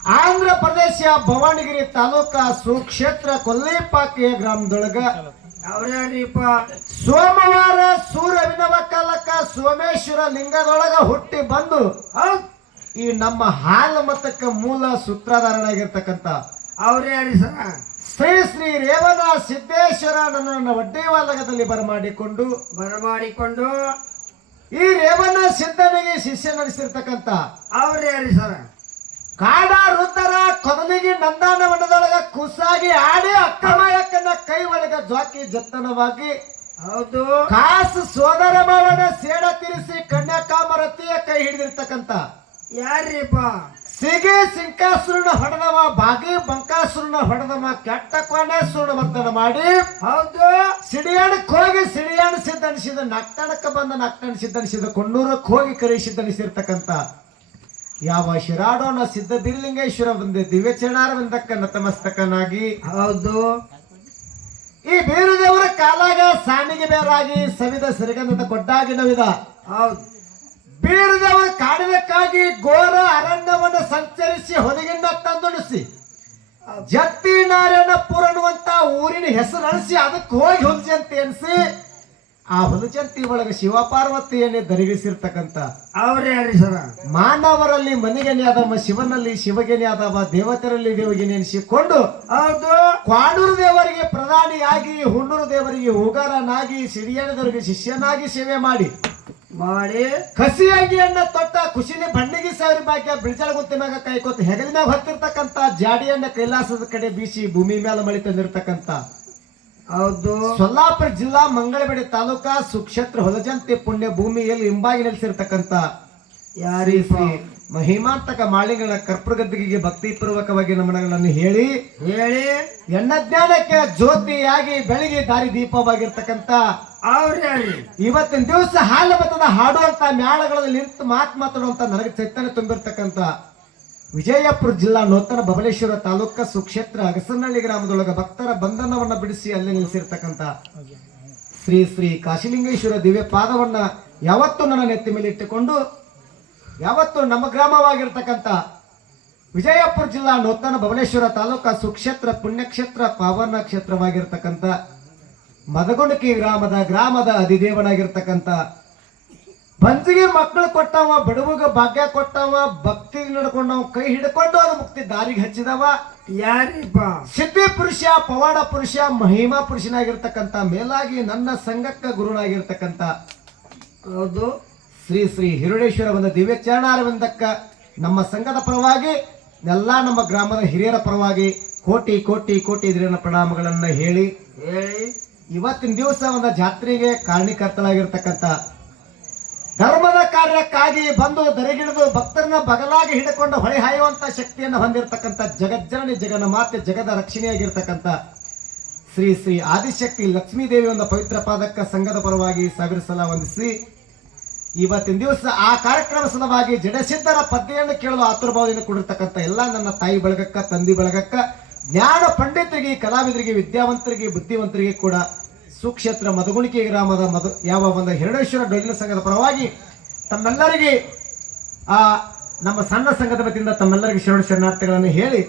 ಆಂಧ್ರ ಪ್ರದೇಶ ಭವಾನಿಗಿರಿ ತಾಲೂಕಾ ಸುಕ್ಷೇತ್ರ ಕೊಲ್ಲಿಪಾಕಿಯ ಗ್ರಾಮದೊಳಗ ಅವ್ರ್ಯಾರೀಪ ಸೋಮವಾರ ಸೂರ್ಯ ವಿನವ ಕಾಲಕ್ಕ ಸೋಮೇಶ್ವರ ಲಿಂಗದೊಳಗ ಹುಟ್ಟಿ ಬಂದು ಈ ನಮ್ಮ ಹಾಲ ಮತಕ್ಕ ಮೂಲ ಸೂತ್ರಧಾರನಾಗಿರ್ತಕ್ಕಂಥ ಅವ್ರ್ಯಾರಿ ಸರ? ಶ್ರೀ ಶ್ರೀ ರೇವಣ ಸಿದ್ದೇಶ್ವರ ನನ್ನನ್ನು ವಡ್ಡೇವಾಲಗದಲ್ಲಿ ಬರಮಾಡಿಕೊಂಡು ಬರಮಾಡಿಕೊಂಡು ಈ ರೇವಣ ಸಿದ್ಧನಿಗೆ ಶಿಷ್ಯ ನಡೆಸಿರ್ತಕ್ಕಂಥ ಅವ್ರ್ಯಾರಿ ಸರ? ಕಾಡ ರುದ್ರ ನಂದಾನ ನಂದಾನವನದೊಳಗ ಕುಸಾಗಿ ಆಡಿ ಅಕ್ಕಮಯಕ್ಕನ ಕೈ ಒಳಗ ಜ್ವಾಕಿ ಜತನವಾಗಿ ಹೌದು. ಕಾಸು ಸೋದರ ಮಾವನ ಸೇಡ ತಿರಿಸಿ ಕನ್ಯಾಕಾಮರತಿಯ ಕೈ ಹಿಡಿದಿರ್ತಕ್ಕಂತ. ಯಾರೀಪ ಸಿಗೆ ಸಿಂಕಾಸುರನ ಹೊಡೆದವ ಬಾಗಿ ಬಂಕಾಸುರನ ಹೊಡೆದವ ಕೆಟ್ಟ ಕೋಣೇಶ್ವರನ ಮರ್ದನ ಮಾಡಿ ಹೌದು. ಸಿಡಿಯಾಣಕ್ಕೆ ಹೋಗಿ ಸಿಡಿಯಾಣ ಸಿದ್ಧನಿಸಿದ ನಕ್ಕಣಕ್ಕೆ ಬಂದ ನಕ್ಕಣ ಸಿದ್ಧನಿಸಿದ ಕೊಣ್ಣೂರಕ್ಕೆ ಹೋಗಿ ಕರಿ ಸಿದ್ಧನಿಸಿರ್ತಕ್ಕಂಥ ಯಾವ ಶಿರಾಡೋನ ಸಿದ್ಧ ಬಿರ್ಲಿಂಗೇಶ್ವರ ಬಂದೆ ದಿವ್ಯ ಚರಣಾರವಿಂದಕ್ಕ ನತಮಸ್ತಕನಾಗಿ ಹೌದು. ಈ ಬೀರುದೇವರ ಕಾಲಾಗ ಸಾಣಿಗೆ ಬೇರಾಗಿ ಸವಿದ ಸಿರಿಗಂಧದ ಕೊಟ್ಟಾಗಿ ನವಿದ. ಹೌದು. ಬೀರುದೇವರ ಕಾಡಿನಕ್ಕಾಗಿ ಘೋರ ಅರಣ್ಯವನ್ನು ಸಂಚರಿಸಿ ಹೊಲಗಿಂದ ತಂದುಣಿಸಿ ಜತ್ತಿ ನಾರಾಯಣಪುರ ಅನ್ನುವಂತ ಊರಿನ ಹೆಸರು ಅಳಿಸಿ ಅದಕ್ಕೆ ಹೋಗಿ ಹುಲ್ಜಂತಿ ಎನ್ಸಿ ಆ ಹೊಲಜಂತಿ ಒಳಗೆ ಶಿವಪಾರ್ವತಿಯನ್ನೇ ದರಿಗಿಸಿರ್ತಕ್ಕಂಥ ಅವ್ರ್ಯಾರಿ ಸರ? ಮಾನವರಲ್ಲಿ ಮನೆಗೆನೆ ಆದವ ಶಿವನಲ್ಲಿ ಶಿವಗೆನೆ ಆದವ ದೇವತೆರಲ್ಲಿ ದೇವಗೆನೆ ಎನಿಸಿಕೊಂಡು ಹೌದು. ಕ್ವಾಡೂರು ದೇವರಿಗೆ ಪ್ರಧಾನಿಯಾಗಿ ಹುಣ್ಣೂರು ದೇವರಿಗೆ ಉಗಾರನಾಗಿ ಸಿರಿಯನದವರಿಗೆ ಶಿಷ್ಯನಾಗಿ ಸೇವೆ ಮಾಡಿ. ಮಾಡಿ. ಕಸಿ ಅಂಗಿಯನ್ನ ತೊಟ್ಟ ಖುಷಿಲಿ ಬಣ್ಣಿಗೆ ಸಾವಿರ ಭಾಗ್ಯ ಬಿಳಿಜಳ ಗುತ್ತಿ ಮ್ಯಾಗ ಕೈಕೊತ್ತು ಹೆಗಲ ಮ್ಯಾಗ ಹೊತ್ತಿರ್ತಕ್ಕಂತ ಜಾಡಿಯನ್ನ ಕೈಲಾಸದ ಕಡೆ ಬೀಸಿ ಭೂಮಿ ಮೇಲೆ ಮಳಿ ತಂದಿರ್ತಕ್ಕಂತ ಹೌದು. ಸೊಲ್ಲಾಪುರ ಜಿಲ್ಲಾ ಮಂಗಳಬೇಡಿ ತಾಲೂಕಾ ಸುಕ್ಷೇತ್ರ ಹೊಲಜಂತಿ ಪುಣ್ಯ ಭೂಮಿಯಲ್ಲಿ ಹಿಂಬಾಗಿ ನೆಲೆಸಿರ್ತಕ್ಕಂತ ಯಾರೀಪ ಮಹಿಮಾಂತಕ ಮಾಳಿಗಳ ಕರ್ಪುರಗದ್ದಿಗೆ ಭಕ್ತಿಪೂರ್ವಕವಾಗಿ ನಮನಗಳನ್ನು ಹೇಳಿ ಹೇಳಿ. ಎಣ್ಣ ಜ್ಞಾನಕ್ಕೆ ಜ್ಯೋತಿಯಾಗಿ ಬೆಳಗ್ಗೆ ದಾರಿ ದೀಪವಾಗಿರ್ತಕ್ಕಂತ ಅವ್ರ್ಯಾರಿ ಇವತ್ತಿನ ದಿವಸ ಹಾಲು ಬತ್ತದ ಹಾಡುವಂತ ಮ್ಯಾಳಗಳಲ್ಲಿ ನಿಂತು ಮಾತು ಮಾತಾಡುವಂತ ನನಗೆ ಚೈತನ್ಯ ತುಂಬಿರ್ತಕ್ಕಂತ ವಿಜಯಪುರ ಜಿಲ್ಲಾ ನೂತನ ಬಬಲೇಶ್ವರ ತಾಲೂಕ ಸುಕ್ಷೇತ್ರ ಅಗಸನಹಳ್ಳಿ ಗ್ರಾಮದೊಳಗೆ ಭಕ್ತರ ಬಂಧನವನ್ನ ಬಿಡಿಸಿ ಅಲ್ಲಿ ನಿಲ್ಲಿಸಿರ್ತಕ್ಕಂಥ ಶ್ರೀ ಶ್ರೀ ಕಾಶಿಲಿಂಗೇಶ್ವರ ದಿವ್ಯ ಪಾದವನ್ನ ಯಾವತ್ತೂ ನನ್ನ ನೆತ್ತಿ ಮೇಲೆ ಇಟ್ಟುಕೊಂಡು, ಯಾವತ್ತು ನಮ್ಮ ಗ್ರಾಮವಾಗಿರ್ತಕ್ಕಂಥ ವಿಜಯಪುರ ಜಿಲ್ಲಾ ನೂತನ ಬಬಲೇಶ್ವರ ತಾಲೂಕ ಸುಕ್ಷೇತ್ರ ಪುಣ್ಯಕ್ಷೇತ್ರ ಪಾವನ ಕ್ಷೇತ್ರವಾಗಿರ್ತಕ್ಕಂಥ ಮದಗುಣಕಿ ಗ್ರಾಮದ ಗ್ರಾಮದ ಅಧಿದೇವನಾಗಿರ್ತಕ್ಕಂಥ ಬಂಜಿಗೆ ಮಕ್ಕಳು ಕೊಟ್ಟವ ಬಡವಗ ಭಾಗ್ಯ ಕೊಟ್ಟವ ಭಕ್ತಿ ನಡ್ಕೊಂಡವ ಕೈ ಹಿಡ್ಕೊಂಡು ಅದು ಮುಕ್ತಿ ದಾರಿಗೆ ಹಚ್ಚಿದವ. ಯಾರಿಪ್ಪ ಸಿದ್ಧಿ ಪುರುಷ ಪವಾಡ ಪುರುಷ ಮಹಿಮಾ ಪುರುಷನಾಗಿರ್ತಕ್ಕಂಥ ಮೇಲಾಗಿ ನನ್ನ ಸಂಘಕ್ಕ ಗುರುನಾಗಿರ್ತಕ್ಕಂಥ ಹೌದು. ಶ್ರೀ ಶ್ರೀ ಹಿರುಡೇಶ್ವರ ಬಂದ ದಿವ್ಯ ಚರಣಾರವಿಂದಕ್ಕ ನಮ್ಮ ಸಂಘದ ಪರವಾಗಿ ಎಲ್ಲ ನಮ್ಮ ಗ್ರಾಮದ ಹಿರಿಯರ ಪರವಾಗಿ ಕೋಟಿ ಕೋಟಿ ಕೋಟಿ ಇದ್ರ ಪ್ರಣಾಮಗಳನ್ನ ಹೇಳಿ ಹೇಳಿ. ಇವತ್ತಿನ ದಿವಸ ಒಂದು ಜಾತ್ರೆಗೆ ಕಾರಣೀಕರ್ತಳಾಗಿರ್ತಕ್ಕಂಥ ಧರ್ಮದ ಕಾರ್ಯಕ್ಕಾಗಿ ಬಂದು ದರೆಗಿಳಿದು ಭಕ್ತರನ್ನ ಬಗಲಾಗಿ ಹಿಡಿಕೊಂಡು ಹೊಳೆ ಹಾಯುವಂತ ಶಕ್ತಿಯನ್ನು ಹೊಂದಿರತಕ್ಕಂಥ ಜಗಜ್ಜನನಿ ಜಗನ ಮಾತೆ ಜಗದ ರಕ್ಷಣೆಯಾಗಿರ್ತಕ್ಕಂಥ ಶ್ರೀ ಶ್ರೀ ಆದಿಶಕ್ತಿ ಲಕ್ಷ್ಮೀ ದೇವಿ ಒಂದು ಪವಿತ್ರ ಪಾದಕ್ಕ ಸಂಘದ ಪರವಾಗಿ ಸಾವಿರ ಸಲ ವಂದಿಸಿ, ಇವತ್ತಿನ ದಿವಸ ಆ ಕಾರ್ಯಕ್ರಮ ಸಲುವಾಗಿ ಜಡಸಿದ್ಧರ ಪದ್ಯೆಯನ್ನು ಕೇಳಲು ಆತುರ್ಭಾವದಿಂದ ಕೂಡಿರ್ತಕ್ಕಂಥ ಎಲ್ಲ ನನ್ನ ತಾಯಿ ಬಳಗಕ್ಕ, ತಂದಿ ಬಳಗಕ್ಕ, ಜ್ಞಾನ ಪಂಡಿತರಿಗೆ, ಕಲಾವಿದರಿಗೆ, ವಿದ್ಯಾವಂತರಿಗೆ, ಬುದ್ಧಿವಂತರಿಗೆ ಕೂಡ ಸುಕ್ಷೇತ್ರ ಮಧುಗುಣಿಕೆ ಗ್ರಾಮದ ಮದು ಯಾವ ಒಂದು ಹಿರಣೇಶ್ವರ ಡೊಳ್ಳಿನ ಸಂಘದ ಪರವಾಗಿ ತಮ್ಮೆಲ್ಲರಿಗೆ ಆ ನಮ್ಮ ಸಣ್ಣ ಸಂಘದ ವತಿಯಿಂದ ತಮ್ಮೆಲ್ಲರಿಗೆ ಶರಣ ಶರಣಾರ್ಥಿಗಳನ್ನು ಹೇಳಿ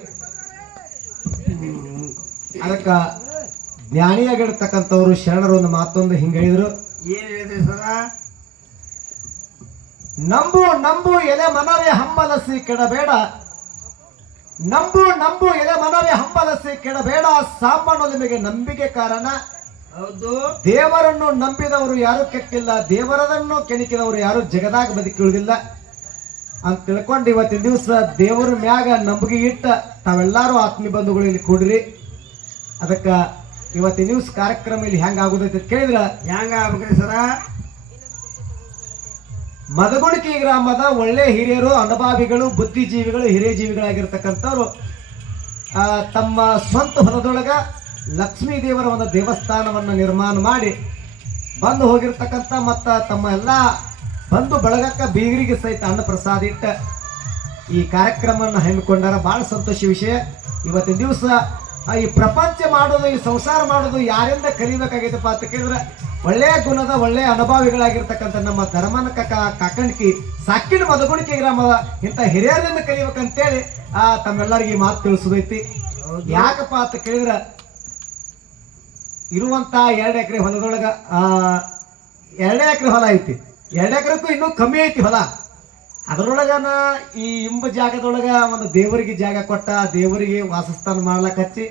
ಅದಕ್ಕೆ ಜ್ಞಾನಿಯಾಗಿರ್ತಕ್ಕಂಥವ್ರು ಶರಣರು ಒಂದು ಮಾತೊಂದು ಹಿಂಗೆ ಹೇಳಿದ್ರು ಏನ್ ಹೇಳಿದ್ರಿ ಸರ? ನಂಬು ನಂಬು ಎಲೆ ಮನವೇ ಹಂಬಲಸಿ ಕೆಡಬೇಡ. ನಂಬು ನಂಬು ಎಲೆ ಮನವೇ ಹಂಬಲಸಿ ಕೆಡಬೇಡ. ಸಾಮಾನು ನಿಮಗೆ ನಂಬಿಕೆ ಕಾರಣ. ದೇವರನ್ನು ನಂಬಿದವರು ಯಾರು ಕೆಟ್ಟಿಲ್ಲ ದೇವರದನ್ನು ಕೆಣಕಿದವರು ಯಾರು ಜಗದಾಗ ಬದುಕಿಳಿದಿಲ್ಲ ಅಂತ ತಿಳ್ಕೊಂಡು ಇವತ್ತಿನ ದಿವಸ ದೇವರ ಮ್ಯಾಗ ನಂಬಿಕೆ ಇಟ್ಟ ತಾವೆಲ್ಲರೂ ಆತ್ಮೀಯ ಬಂಧುಗಳು ಇಲ್ಲಿ ಕೊಡ್ರಿ. ಅದಕ್ಕ ಇವತ್ತಿನ ದಿವಸ ಕಾರ್ಯಕ್ರಮ ಇಲ್ಲಿ ಹೆಂಗ ಆಗುದೈತೆ ಅಂತ ಕೇಳಿದ್ರ? ಹೆಂಗ ಆಗ್ಬೇಕ್ರಿ ಸರ? ಮದಗುಣಿಕಿ ಗ್ರಾಮದ ಒಳ್ಳೆ ಹಿರಿಯರು ಅನುಭಾವಿಗಳು ಬುದ್ಧಿಜೀವಿಗಳು ಹಿರಿಯ ಜೀವಿಗಳಾಗಿರ್ತಕ್ಕಂಥವ್ರು ತಮ್ಮ ಸ್ವಂತ ಹೊಲದೊಳಗ ಲಕ್ಷ್ಮೀ ದೇವರ ಒಂದು ದೇವಸ್ಥಾನವನ್ನು ನಿರ್ಮಾಣ ಮಾಡಿ ಬಂದು ಹೋಗಿರ್ತಕ್ಕಂಥ ಮತ್ತು ತಮ್ಮ ಎಲ್ಲ ಬಂದು ಬಳಗಕ್ಕ ಬೀಗರಿಗೆ ಸಹಿತ ಅನ್ನ ಪ್ರಸಾದ ಇಟ್ಟ ಈ ಕಾರ್ಯಕ್ರಮವನ್ನು ಹಮ್ಮಿಕೊಂಡಾರ ಬಹಳ ಸಂತೋಷ ವಿಷಯ. ಇವತ್ತಿನ ದಿವಸ ಈ ಪ್ರಪಂಚ ಮಾಡೋದು ಈ ಸಂಸಾರ ಮಾಡೋದು ಯಾರಿಂದ ಕಲಿಬೇಕಾಗೈತಪ್ಪ ಅಂತ ಕೇಳಿದ್ರೆ ಒಳ್ಳೆಯ ಗುಣದ ಒಳ್ಳೆಯ ಅನುಭವಿಗಳಾಗಿರ್ತಕ್ಕಂಥ ನಮ್ಮ ಧರ್ಮನ ಕಕ ಕಾಕಣಿಕಿ ಸಾಕಿನ ಮದಗುಣಿಕೆ ಗ್ರಾಮದ ಇಂಥ ಹಿರಿಯರಿಂದ ಕಲಿಬೇಕಂತೇಳಿ ಆ ತಮ್ಮೆಲ್ಲರಿಗೆ ಈ ಮಾತು ತಿಳಿಸೋದೈತಿ. ಯಾಕಪ್ಪ ಅಂತ ಕೇಳಿದ್ರ ಇರುವಂತ ಎರಡು ಎಕರೆ ಹೊಲದೊಳಗ ಎರಡೇ ಎಕರೆ ಹೊಲ ಐತಿ. ಎರಡು ಎಕರೆಕ್ಕೂ ಇನ್ನೂ ಕಮ್ಮಿ ಐತಿ ಹೊಲ. ಅದರೊಳಗನ ಈ ಇಂಬ ಜಾಗದೊಳಗ ಒಂದು ದೇವರಿಗೆ ಜಾಗ ಕೊಟ್ಟ, ದೇವರಿಗೆ ವಾಸಸ್ಥಾನ ಮಾಡ್ಲಕ್ಕ ಹಚ್ಚಿ,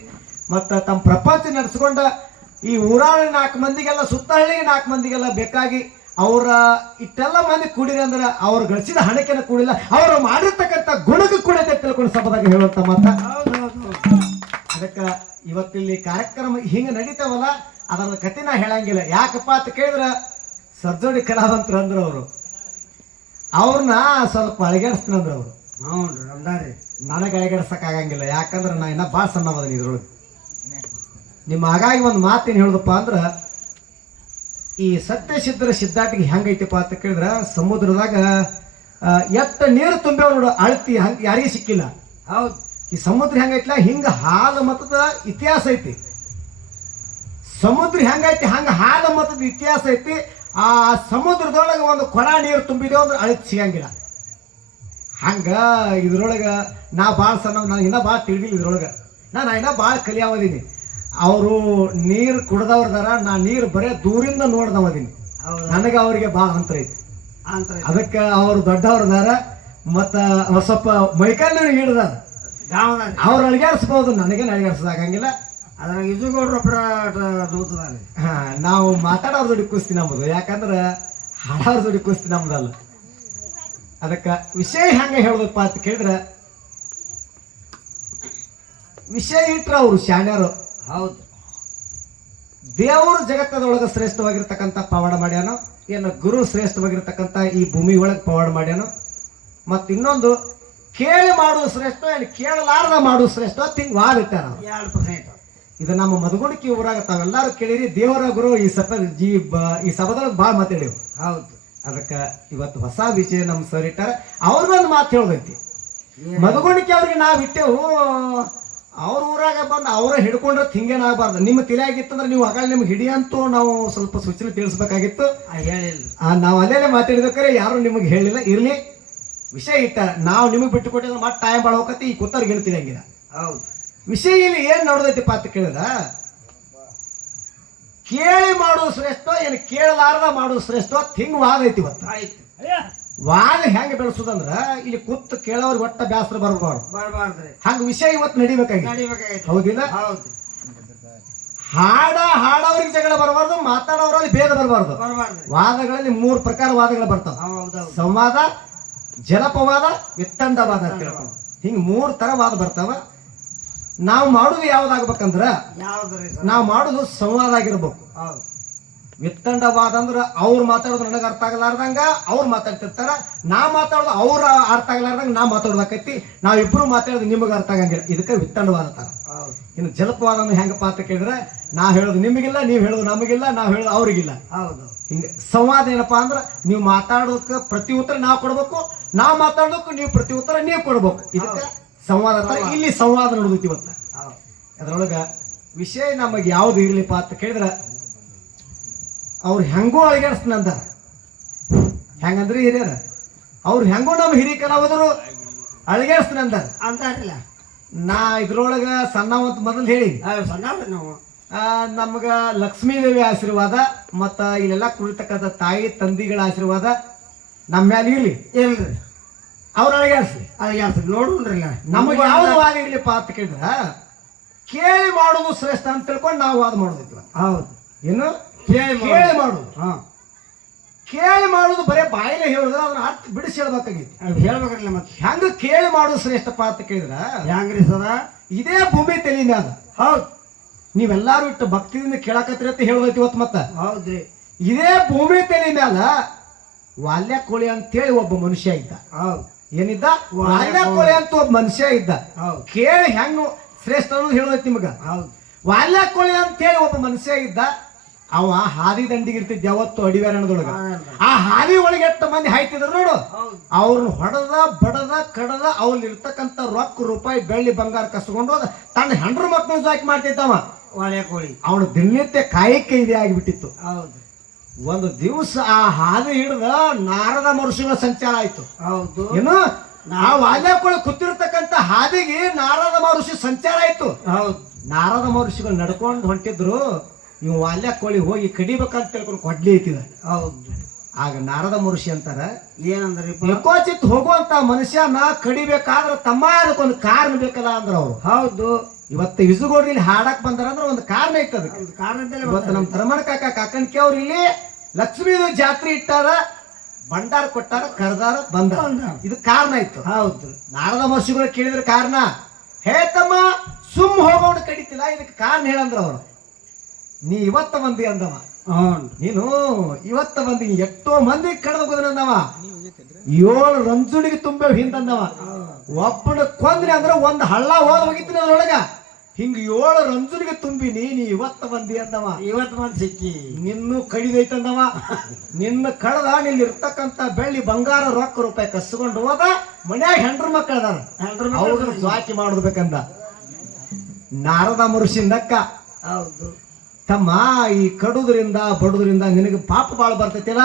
ಮತ್ತು ತಮ್ಮ ಪ್ರಪಂಚ ನಡೆಸ್ಕೊಂಡ ಈ ಊರಾಳ ನಾಲ್ಕು ಮಂದಿಗೆಲ್ಲ ಸುತ್ತ ಹಳ್ಳಿಗೆ ನಾಲ್ಕು ಮಂದಿಗೆಲ್ಲ ಬೇಕಾಗಿ ಅವರ ಇಷ್ಟೆಲ್ಲ ಮಂದಿ ಕೂಡಿರಿ ಅಂದ್ರೆ ಅವ್ರು ಗಳಿಸಿದ ಹಣಕ್ಕೆನ ಕೂಡಿಲ್ಲ. ಅವರು ಮಾಡಿರ್ತಕ್ಕಂಥ ಗುಣಕ್ಕೆ ಕೂಡ ತಿಳ್ಕೊಂಡು ಸಭದಾಗ ಹೇಳುವಂತ ಮಾತ. ಅದಕ್ಕ ಇವತ್ತಿಲ್ಲಿ ಕಾರ್ಯಕ್ರಮ ಹಿಂಗ ನಡೀತಾವಲ್ಲ ಅದರ ಕತೆ ನಾ ಹೇಳಂಗಿಲ್ಲ. ಯಾಕಪ್ಪ ಅಂತ ಕೇಳಿದ್ರ ಸರ್ಜೋಡಿ ಕಲಾವಂತರು ಅಂದ್ರು ಅವರು. ಅವ್ರನ್ನ ಸ್ವಲ್ಪ ಅಳಗಾಡಿಸ್ತಾನಂದ್ರು ಅವರು. ಹ್ಞೂ ರೀ ನನಗೆ ಅಳಗಾಡ್ಸಕ್ ಆಗಂಗಿಲ್ಲ ಯಾಕಂದ್ರೆ ನಾ ಇನ್ನ ಭಾಳ ಸಣ್ಣವದನಿ ಇದ್ರೊಳಗೆ. ನಿಮ್ಮ ಹಾಗಾಗಿ ಒಂದು ಮಾತೇನು ಹೇಳುದಪ್ಪ ಅಂದ್ರ ಈ ಸತ್ಯ ಸಿದ್ಧರ ಸಿದ್ಧಾಟಿಗೆ ಹೆಂಗೈತಿಪ್ಪ ಅಂತ ಕೇಳಿದ್ರ ಸಮುದ್ರದಾಗ ಎತ್ತ ನೀರು ತುಂಬ್ಯಾವ ನೋಡು ಅಳತಿ ಹಂಗೆ ಯಾರಿಗೂ ಸಿಕ್ಕಿಲ್ಲ. ಹೌದು. ಈ ಸಮುದ್ರ ಹೆಂಗೈತ್ಲ? ಹಿಂಗ ಹಾಲ ಮತದ ಇತಿಹಾಸ ಐತಿ. ಸಮುದ್ರ ಹೆಂಗೈತಿ? ಹಂಗ ಹಾಲ ಮತದ ಇತಿಹಾಸ ಐತಿ. ಆ ಸಮುದ್ರದೊಳಗೆ ಒಂದು ಕೊಡ ನೀರು ತುಂಬಿದೆ ಅಂದ್ರೆ ಅಳಿತ್ ಸಿಗಂಗಿಲ್ಲ. ಹಂಗ ಇದ್ರೊಳಗೆ ನಾ ಭಾಳ ಸಣ್ಣ ನಾನು ಇನ್ನೂ ಭಾಳ ತಿಳಿದಿಲ್ಲ ಇದ್ರೊಳಗೆ. ನಾನು ಇನ್ನೂ ಭಾಳ ಕಲಿಯಾವದೀನಿ. ಅವರು ನೀರು ಕುಡ್ದವ್ರದಾರ ನಾ ನೀರು ಬರೇ ದೂರಿಂದ ನೋಡ್ದವದೀನಿ ನನಗೆ ಅವರಿಗೆ ಭಾಳ ಅಂತರ ಐತಿ. ಅದಕ್ಕೆ ಅವರು ದೊಡ್ಡವ್ರದಾರ ಮತ್ತು ಸ್ವಲ್ಪ ಮೈಕಾಲ್ ಹಿಡ್ದಾರ. ಅವ್ರು ಅಳಗಾಡಿಸ್ಬೋದು ನನಗೇನು ಅಳಿಗಾಡಿಸೋದಾಗಂಗಿಲ್ಲ ಅದ್ರಾಗ ಇಜುಗೌಡ್ರೊಬ್ಬರ ಹಾ ನಾವು ಮಾತಾಡೋರ್ ಜೋಡಿ ಕುಸ್ತಿ ನಮ್ಮದು ಯಾಕಂದ್ರೆ ಹಾಡೋರ್ ಜೋಡಿ ಕುಸ್ತಿ ನಮ್ದಲ್ಲ. ಅದಕ್ಕೆ ವಿಷಯ ಹೆಂಗೆ ಹೇಳೋದಪ್ಪ ಅಂತ ಕೇಳಿದ್ರೆ ವಿಷಯ ಇಟ್ರ ಅವರು ಶಾಣ್ಯರು. ಹೌದು. ದೇವರು ಜಗತ್ತದೊಳಗೆ ಶ್ರೇಷ್ಠವಾಗಿರ್ತಕ್ಕಂಥ ಪವಾಡ ಮಾಡ್ಯಾನೋ ಏನು ಗುರು ಶ್ರೇಷ್ಠವಾಗಿರ್ತಕ್ಕಂಥ ಈ ಭೂಮಿ ಒಳಗೆ ಪವಾಡ ಮಾಡ್ಯಾನೋ ಮತ್ತು ಇನ್ನೊಂದು ಕೇಳಿ ಮಾಡುವುದು ಶ್ರೇಷ್ಠ ಏನು? ಕೇಳಲಾರದ ಮಾಡುವುದು ಶ್ರೇಷ್ಠ ತಿಂಗ್ ವಾದ ಇಟ್ಟಾರ ಅವ್ರು. ಎರಡು ಪರ್ಸೆಂಟ್ ಇದು ನಮ್ಮ ಮಧುಗುಣಿಕಿ ಊರಾಗ ತಾವೆಲ್ಲರೂ ಕೇಳಿರಿ ದೇವರ ಗುರು ಈ ಸಪ ಜೀ ಬ- ಈ ಸಭದಲ್ಲಿ ಭಾಳ ಮಾತಾಡಿವು ಹೌದು. ಅದಕ್ಕೆ ಇವತ್ತು ಹೊಸ ವಿಷಯ ನಮ್ಮ ಸರ್ ಇಟ್ಟಾರ. ಒಂದು ಮಾತು ಹೇಳ್ದೈತಿ ಮದಗುಣಿಕೆ ಅವ್ರಿಗೆ ನಾವು ಇಟ್ಟೆವು ಅವ್ರ ಊರಾಗ ಬಂದು ಅವರ ಹಿಡ್ಕೊಂಡ್ರೆ ಹಿಂಗೇನಾಗಬಾರ್ದು ನಿಮ್ಮ ತಿಳಿಯಾಗಿತ್ತಂದ್ರೆ ನೀವು ಹಾಗಾಗಿ ನಿಮ್ಗೆ ಹಿಡಿಯಂತೂ ನಾವು ಸ್ವಲ್ಪ ಸೂಚನೆ ತಿಳಿಸ್ಬೇಕಾಗಿತ್ತು. ಹೇಳಿಲ್ಲ. ನಾವು ಅಲ್ಲೇ ಮಾತಾಡಿದಕ್ಕರೆ ಯಾರು ನಿಮಗೆ ಹೇಳಿಲ್ಲ. ಇರ್ಲಿ. ವಿಷಯ ಇಟ್ಟ ನಾವು ನಿಮಗೆ ಬಿಟ್ಟು ಕೊಟ್ಟಿದ್ರೆ ಮತ್ತೆ ಟೈಮ್ ಭಾಳ ಹೋಗತಿ ಈ ಕೂತವ್ರಿಗೆ ಏನು ಹಂಗಿದ ಹೌದು. ವಿಷಯ ಇಲ್ಲಿ ಏನು ನೋಡ್ದೈತಿಪ್ಪ ಅಂತ ಕೇಳಿದ ಕೇಳಿ ಮಾಡೋ ಶ್ರೇಷ್ಠ ಏನು ಕೇಳಲಾರ್ದ ಮಾಡೋ ಶ್ರೇಷ್ಠ ತಿಂಗ್ ವಾದ ಐತಿ ಇವತ್ತು. ಆಯ್ತು. ವಾದ ಹೆಂಗ್ ಬೆಳೆಸೋದಂದ್ರ ಇಲ್ಲಿ ಕೂತ್ ಕೇಳೋರ್ಗೆ ಒಟ್ಟ ಬ್ಯಾಸರ ಬರಬಾರ್ದು. ಬರಬಾರ್ದ್ರಿ ಹಂಗ ವಿಷಯ ಇವತ್ತು ನಡಿಬೇಕಾಗಿ ಹೌದಿಲ್ಲ? ಹೌದು. ಹಾಡ ಹಾಡೋರಿಗೆ ಜಗಳ ಬರಬಾರ್ದು ಮಾತಾಡೋರಲ್ಲಿ ಭೇದ ಬರಬಾರ್ದು. ವಾದಗಳಲ್ಲಿ ಮೂರು ಪ್ರಕಾರ ವಾದಗಳು ಬರ್ತಾವ. ಸಂವಾದ ಜಲಪವಾದ ವಿತ್ತಂಡವಾದ ಅಂತ ಹೇಳ್ಕೊಂಡು ಹಿಂಗ್ ಮೂರು ತರ ವಾದ ಬರ್ತಾವ. ನಾವು ಮಾಡುದು ಯಾವ್ದಾಗ್ಬೇಕಂದ್ರ ನಾವು ಮಾಡುದು ಸಂವಾದ ಆಗಿರ್ಬೇಕು. ವಿತ್ತಂಡವಾದ ಅಂದ್ರೆ ಅವ್ರು ಮಾತಾಡೋದು ನನಗೆ ಅರ್ಥ ಆಗಲಾರ್ದಂಗ ಅವ್ರು ಮಾತಾಡ್ತಿರ್ತಾರ. ನಾ ಮಾತಾಡೋದು ಅವ್ರ ಅರ್ಥ ಆಗಲಾರ್ದಂಗ ನಾ ಮಾತಾಡೋದಕ್ಕೈತಿ ನಾವಿಬ್ರು ಮಾತಾಡೋದು ನಿಮಗೆ ಅರ್ಥ ಆಗಂಗಿಲ್ಲ. ಇದಕ್ಕೆ ವಿತ್ತಂಡವಾದ ಅಂತಾರ ಹೌದು. ಇನ್ನು ಜಲಪವಾದ ಅಂದ್ರೆ ಹೆಂಗಪ್ಪ ಅಂತ ಕೇಳಿದ್ರೆ ನಾ ಹೇಳೋದು ನಿಮಗಿಲ್ಲ ನೀವು ಹೇಳೋದು ನಮಗಿಲ್ಲ ನಾವು ಹೇಳೋದು ಅವ್ರಿಗಿಲ್ಲ. ಹೌದು. ಹಿಂಗೆ ಸಂವಾದ ಏನಪ್ಪಾ ಅಂದ್ರೆ ನೀವು ಮಾತಾಡೋದಕ್ಕೆ ಪ್ರತಿ ಉತ್ತರ ನಾವು ಕೊಡ್ಬೇಕು ನಾವು ಮಾತಾಡೋದಕ್ಕೂ ನೀವು ಪ್ರತಿ ಉತ್ತರ ನೀವು ಕೊಡ್ಬೇಕು. ಇದಕ್ಕೆ ಸಂವಾದ ಅಂತಾರೆ ಇಲ್ಲಿ ಸಂವಾದ ನೋಡ್ಬೇಕು ಇವತ್ತು. ಅದ್ರೊಳಗ ವಿಷಯ ನಮಗೆ ಯಾವ್ದು ಇರ್ಲಿಪ್ಪ ಅಂತ ಕೇಳಿದ್ರೆ ಅವ್ರು ಹೆಂಗೋ ಅಳಗಾಡಿಸ್ನಂತ ಹೆಂಗಂದ್ರೆ ಹಿರಿಯರ? ಅವ್ರು ಹೆಂಗೋ ನಮ್ಮ ಹಿರಿಯ ಕಲಾವಿದರು ಅಳಗಾಡಿಸ್ತಾನಂದ ಅಂತಾರಿಲ್ಲ. ನಾ ಇದ್ರೊಳಗೆ ಸಣ್ಣವಂತ ಮೊದಲು ಹೇಳಿ. ಸಣ್ಣ ನಾವು. ನಮ್ಗೆ ನಮ್ಗ ಲಕ್ಷ್ಮೀ ದೇವಿ ಆಶೀರ್ವಾದ ಮತ್ತು ಇಲ್ಲೆಲ್ಲ ಕುಳಿತಕ್ಕಂಥ ತಾಯಿ ತಂದಿಗಳ ಆಶೀರ್ವಾದ ನಮ್ಮ ಮ್ಯಾಲೆ ಇರಲಿ. ಇಲ್ರಿ ಅವ್ರ ಅಳಗಾಡಿಸ್ಲಿ ಅದು ಯಾರು ನೋಡ್ರಿ ನಮಗೆ ಯಾವ್ದು ವಾದ ಇರ್ಲಿಪ್ಪ ಅಂತ ಕೇಳಿದ್ರೆ? ಕೇಳಿ ಮಾಡೋದು ಶ್ರೇಷ್ಠ ಅಂತ ತಿಳ್ಕೊಂಡು ನಾವು ವಾದ ಮಾಡೋದಿಲ್ಲ ಹೌದು. ಏನು? ಕೇಳಿ ಮಾಡು. ಕೇಳಿ ಹಾ. ಕೇಳಿ ಮಾಡೋದು ಬರೇ ಬಾಯಿಲೆ ಹೇಳುದು ಅದನ್ನ ಅರ್ಥ ಬಿಡಿಸಿ ಹೇಳ್ಬೇಕಾಗೈತಿ. ಅದು ಮತ್ತೆ. ಹೆಂಗ ಕೇಳಿ ಮಾಡೋದು ಶ್ರೇಷ್ಠಪ್ಪ ಅಂತ ಕೇಳಿದ್ರ? ಹೆಂಗ್ರಿ ಸದ ಇದೇ ಭೂಮಿ ತಲೆ ಅದ ಹೌದು. ನೀವೆಲ್ಲಾರು ಇಟ್ಟು ಭಕ್ತಿಯಿಂದ ಕೇಳಕತ್ರಿ ಅಂತ ಹೇಳೋದೈತಿ ಇವತ್ತು ಮತ್ತೆ. ಹೌದ್ರಿ. ಇದೇ ಭೂಮಿ ತಲೆ ಮ್ಯಾಲ ವಾಲ್ಯ ಕೋಳಿ ಅಂತೇಳಿ ಒಬ್ಬ ಮನುಷ್ಯ ಇದ್ದ. ಹೌದು. ಏನಿದ್ದ? ವಾಲ್ಯ ಕೋಳಿ. ಅಂತ ಒಬ್ಬ ಮನುಷ್ಯ ಇದ್ದ. ಹೌದು. ಕೇಳಿ ಹೆಂಗ ಶ್ರೇಷ್ಠ ಅನ್ನೋದು ಹೇಳೋದೈತಿ ನಿಮಗ. ಹೌದು. ವಾಲ್ಯ ಕೋಳಿ ಅಂತೇಳಿ ಒಬ್ಬ ಮನುಷ್ಯ ಇದ್ದ. ಅವ ಹಾದಿ ದಂಡಿಗೆ ಇರ್ತಿದ್ದ ಯಾವತ್ತು ಅಡಿವಾರಣದೊಳಗ ಆ ಹಾದಿ ಒಳಗೆ ಎಷ್ಟು ಮಂದಿ ಹಾಯ್ತಿದ್ರು ನೋಡು. ಅವ್ರನ್ನ ಹೊಡೆದ ಬಡದ ಕಡದ ಅವ್ರಲ್ಲಿ ಇರ್ತಕ್ಕಂಥ ರೊಕ್ಕ ರೂಪಾಯಿ ಬೆಳ್ಳಿ ಬಂಗಾರ ಕಸ್ಕೊಂಡು ಹೋದ. ತನ್ನ ಹೆಂಡ್ರ ಮಕ್ಕಳು ಸಾಕಿ ಮಾಡ್ತಿದ್ದವ. ಒಳ್ಳೆ ಕೋಳಿ. ಅವನು ದಿನನಿತ್ಯ ಕಾಯಕ್ಕೆ ಇದೆ ಆಗಿಬಿಟ್ಟಿತ್ತು. ಹೌದು. ಒಂದು ದಿವಸ ಆ ಹಾದಿ ಹಿಡಿದ ನಾರದ ಮರುಷಗಳ ಸಂಚಾರ ಆಯ್ತು. ಹೌದು. ಏನು? ಆ ಕೋಳಿ ಕೂತಿರ್ತಕ್ಕಂಥ ಹಾದಿಗೆ ನಾರದ ಮಹರ್ಷಿ ಸಂಚಾರ ಆಯ್ತು. ಹೌದು. ನಾರದ ಮಹರ್ಷಿಗಳು ನಡ್ಕೊಂಡು ಹೊಂಟಿದ್ರು. ಇವ್ ವಾಲ್ಯ ಕೋಳಿ ಹೋಗಿ ಕಡಿಬೇಕಂತ ತಿಳ್ಕೊಂಡು ಕೊಡ್ಲಿ ಐತಿದ. ಹೌದು. ಆಗ ನಾರದ ಮುರುಷಿ ಅಂತಾರ ಏನಂದ್ರೆ ಲಕೋಚಿತ್ ಹೋಗುವಂತ ಮನುಷ್ಯ ನಾ ಕಡಿಬೇಕಾದ್ರ ತಮ್ಮ ಅದಕ್ಕೊಂದು ಕಾರಣ ಬೇಕಲ್ಲ? ಅಂದ್ರ ಅವ್ರು. ಹೌದು. ಇವತ್ತು ಇಸುಗೋಡ್ರಿ ಇಲ್ಲಿ ಹಾಡಕ್ ಬಂದಾರ ಅಂದ್ರೆ ಒಂದು ಕಾರಣ ಇತ್ತು ಅದಕ್ಕೆ. ಕಾರಣ ಇವತ್ತು ನಮ್ಮ ಧರ್ಮನ ಕಾಕ ಕಾಕಣಿಕೆ ಅವ್ರು ಇಲ್ಲಿ ಲಕ್ಷ್ಮೀದು ಜಾತ್ರೆ ಇಟ್ಟಾರ ಭಂಡಾರ ಕೊಟ್ಟಾರ ಕರೆದಾರ ಬಂದ. ಇದು ಕಾರಣ ಇತ್ತು ಹೌದು. ನಾರದ ಮಹರ್ಷಿಗಳು ಕೇಳಿದ್ರೆ ಕಾರಣ ಹೇ ತಮ್ಮ ಸುಮ್ ಹೋಗೋಣ ಕಡಿತಿಲ್ಲ ಇದಕ್ಕೆ ಕಾರಣ ಹೇಳಂದ್ರ ಅವ್ರು. ನೀ ಇವತ್ತ ಬಂದಿ ಅಂದವ. ಹ್ಞೂ ನೀನು ಇವತ್ತ ಬಂದಿ ಎಷ್ಟೋ ಮಂದಿ ಕಡದವ ಏಳು ರಂಜುಣಿಗೆ ತುಂಬ ಹಿಂದಂದವ ಒಬ್ಬನ ಕೊಂದ್ರಿ ಅಂದ್ರೆ ಒಂದ್ ಹಳ್ಳ ಹೋದ ಹೋಗಿತ್ತು ಅದ್ರೊಳಗ. ಹಿಂಗ ಏಳು ರಂಜುನಿಗೆ ತುಂಬಿನಿ ನೀ ಇವತ್ತ ಬಂದಿ ಅಂದವ. ಇವತ್ ಬಂದ್ ಸಿಕ್ಕಿ. ನಿನ್ನೂ ಕಡಿದೈತಂದವ ನಿನ್ನ ಕಳೆದ ಇಲ್ಲಿ ಇರ್ತಕ್ಕಂತ ಬೆಳ್ಳಿ ಬಂಗಾರ ರೊಕ್ಕ ರೂಪಾಯಿ ಕಸ್ಕೊಂಡು ಹೋದ ಮನ್ಯಾಗ ಹೆಂಡ್ರ ಮಕ್ಕಳ ಅವ್ರನ್ನ ಸ್ವಾಕಿ ಮಾಡ್ಬೇಕಂದ. ನಾರದ ಮರುಷಿಂದಕ್ಕ ಹೌದು. ತಮ್ಮ ಈ ಕಡುದ್ರಿಂದ ಬಡುದ್ರಿಂದ ನಿನಗೆ ಪಾಪ ಬಾಳ ಬರ್ತೈತಿಲ್ಲ?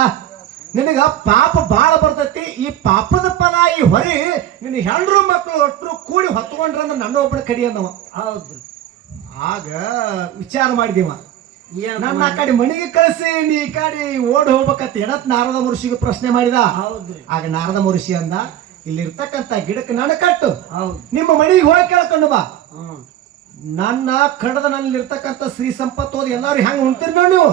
ನಿನಗ ಪಾಪ ಬಾಳ ಬರ್ತೈತಿ. ಈ ಪಾಪದ ಫಲ ಈ ಹೊರಿ ನಿನ್ನ ಹೆಣ್ರು ಮಕ್ಕಳು ಒಟ್ಟರು ಕೂಡಿ ಹೊತ್ಕೊಂಡ್ರ ಅಂದ್ರೆ ನನ್ನ ಒಬ್ಬನ ಕಡಿ ಅಂದವ. ಹೌದು ಆಗ ವಿಚಾರ ಮಾಡಿದೀವ. ಏನು ನನ್ನ ಆ ಕಡೆ ಮನೆಗೆ ಕಳಿಸಿ ನೀ ಈ ಕಡೆ ಓಡ್ ಹೋಗ್ಬೇಕಂತ ಎಡತ್ ನಾರದ ಮಹರ್ಷಿಗೆ ಪ್ರಶ್ನೆ ಮಾಡಿದ. ಹೌದು ಆಗ ನಾರದ ಮಹರ್ಷಿ ಅಂದ ಇಲ್ಲಿರ್ತಕ್ಕಂಥ ಗಿಡಕ್ಕೆ ನನ್ನ ಕಟ್ಟು. ಹೌದು. ನಿಮ್ಮ ಮನೆಗೆ ಹೋಗಿ ಕೇಳ್ಕೊಂಡು ಬಾ. ನನ್ನ ಕಡದ ನನ್ನಲ್ಲಿರ್ತಕ್ಕಂಥ ಶ್ರೀ ಸಂಪತ್ತು ಹೋದ ಎಲ್ಲರೂ ಹೆಂಗ್ ಉಣ್ತೀರಿ ನೋಡಿ ನೀವು?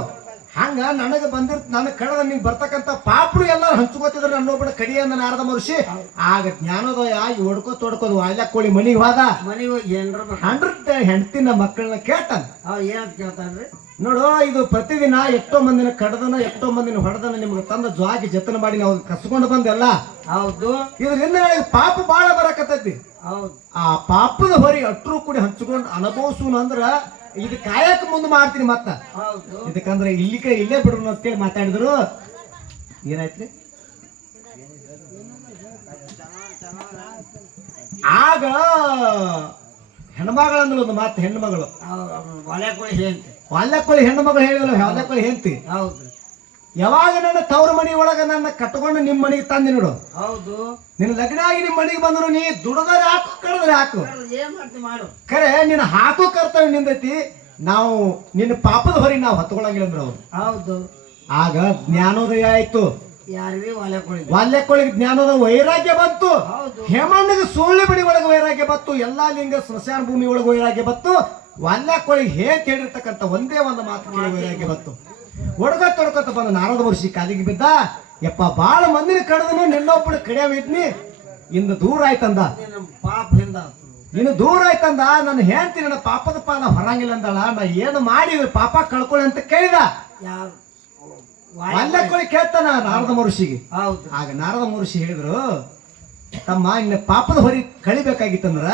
ಹಂಗ ನನಗೆ ಬಂದಿರ್ ನನ್ನ ಕಡದ ನಿಂಗೆ ಬರ್ತಕ್ಕಂಥ ಪಾಪರು ಎಲ್ಲಾರು ಹಂಚ್ಕೋತಿದ್ರು ನನ್ನೊಬ್ಬನ ಕಡಿ ಅಂದ ನಾರದ ಮಹರ್ಷಿ ಆಗ ಜ್ಞಾನೋದಯ ಹೊಡ್ಕೋ ತೊಡ್ಕೋದು ವಾಲ್ಯ ಕೋಳಿ ಮನಿಗೆ ಹೋದ. ಮನೆಗೆ ಹೋಗಿ ಏನ್ರ ಹಂಡ್ರಡ್ ಹೆಂಡತಿನ ಮಕ್ಕಳನ್ನ ಕೇಳ್ತಾನೆ. ಅವ್ರು ಏನಂತ ಕೇಳ್ತಾನ್ರಿ? ನೋಡು ಇದು ಪ್ರತಿದಿನ ಎಷ್ಟೋ ಮಂದಿನ ಕಡದನ ಎಷ್ಟೋ ಮಂದಿನ ಹೊಡೆದನ ನಿಮ್ಗೆ ತಂದ ಜ್ವಾಗಿ ಜತನ ಮಾಡಿ ನಾವು ಕಸ್ಕೊಂಡು ಬಂದೆಲ್ಲ? ಹೌದು. ಇದರಿಂದ ಪಾಪ ಬಾಳ ಬರಕತ್ತೈತಿ. ಹೌದು. ಆ ಪಾಪದ ಹೊರಿ ಅಟ್ರು ಕೂಡಿ ಹಂಚ್ಕೊಂಡು ಅನುಭವಿಸುನು ಅಂದ್ರ ಇದು ಕಾಯಕ್ ಮುಂದೆ ಮಾಡ್ತೀನಿ ಮತ್ತ. ಹೌದು. ಇದಕ್ಕಂದ್ರೆ ಇಲ್ಲಿ ಕೈ ಇಲ್ಲೇ ಬಿಡ್ರು ಅಂತೇಳಿ ಮಾತಾಡಿದ್ರು. ಏನಾಯ್ತ್ರಿ? ಆಗ ಹೆಣ್ಮಗಳಂದ್ರೆ ಒಂದು ಮಾತು ಹೆಣ್ಮಗಳು. ಒಲೆ ಕೊಡಿ ಹೇಳ್ತೆ ವಾಲ್ಯಕೊಳ್ಳಿ ಹೆಣ್ಣು ಮಗಳು ಹೇಳಿದ್ರು ವಾಲ್ಯಕೊಳ್ಳಿ ಹೇಳ್ತಿ ಹೌದು. ಯಾವಾಗ ನನ್ನ ತವ್ರ ಮನಿ ಒಳಗ ನನ್ನ ಕಟ್ಕೊಂಡು ನಿಮ್ಮ ಮನೆಗೆ ತಂದಿ ನೋಡು. ಹೌದು. ನಿನ್ನ ಲಗ್ನ ಆಗಿ ನಿಮ್ಮ ಮನೆಗೆ ಬಂದ್ರು ನೀ ದುಡದ್ರೆ ಹಾಕು ಕಳೆದ್ರೆ ಹಾಕು. ಏನ್ ಮಾಡ್ತಿ ಮಾಡು. ಖರೆ ನಿನ್ನ ಹಾಕು ಕರ್ತವ್ಯ ನಿಂದೈತಿ. ನಾವು ನಿನ್ನ ಪಾಪದ ಹೊರಿ ನಾವು ಹತ್ಕೊಳಂಗಿಲ್ಲ ಅಂದ್ರೆ ಅವ್ರು. ಹೌದು. ಆಗ ಜ್ಞಾನೋದಯ ಆಯ್ತು. ವಾಲ್ಯಕ್ಕೊಳಗೆ ಜ್ಞಾನದ ವೈರಾಗ್ಯ ಬಂತು. ಹೇಮಣ್ಣಗೆ ಸುಳ್ಳಿ ಬಡಿ ಒಳಗೆ ವೈರಾಗ್ಯ ಬಂತು. ಎಲ್ಲಾ ಲಿಂಗ ಸ್ಮಶಾನ ಭೂಮಿ ಒಳಗೆ ವೈರಾಗ್ಯ ಬಂತು. ವಾಲ್ಯಕ್ಕೊಳಗೆ ಹೇಗೆ ಹೇಳಿರ್ತಕ್ಕಂಥ ಒಂದೇ ಒಂದು ಮಾತು ಕೇಳಿ ವೈರಾಗ್ಯ ಬಂತು ಒಡಗ ತೊಡ್ಕೊತ ಬಂದ ನಾರದ ವರ್ಷಿ ಕಾಲಿಗೆ ಬಿದ್ದ. ಯಪ್ಪ ಬಾಳ ಮಂದಿನ ಕಡದನು ನಿನ್ನೊಬ್ಬಳು ಕಡೆ ಇದ್ನಿ. ಇನ್ನು ದೂರ ಆಯ್ತಂದ? ಪಾಪದಿಂದ ಇನ್ನು ದೂರ ಆಯ್ತಂದ? ನಾನು ಹೇಳ್ತೀನಿ ನನ್ನ ಪಾಪದ ಪಾನ ಹೊರಂಗಿಲ್ಲ ಅಂದಳ. ನಾ ಏನು ಮಾಡಿ ಪಾಪ ಕಳ್ಕೊಳ್ಳಿ ಅಂತ ಕೇಳಿದ? ಅಲ್ಲಕೊಳ್ಳಿ ಕೇಳ್ತಾನ ನಾರದ ಮಹರ್ಷಿಗೆ. ಹೌದು. ಆಗ ನಾರದ ಮಹರ್ಷಿ ಹೇಳಿದ್ರು ತಮ್ಮ ಇನ್ನ ಪಾಪದ ಹೊರಿ ಕಳಿಬೇಕಾಗಿತ್ತಂದ್ರ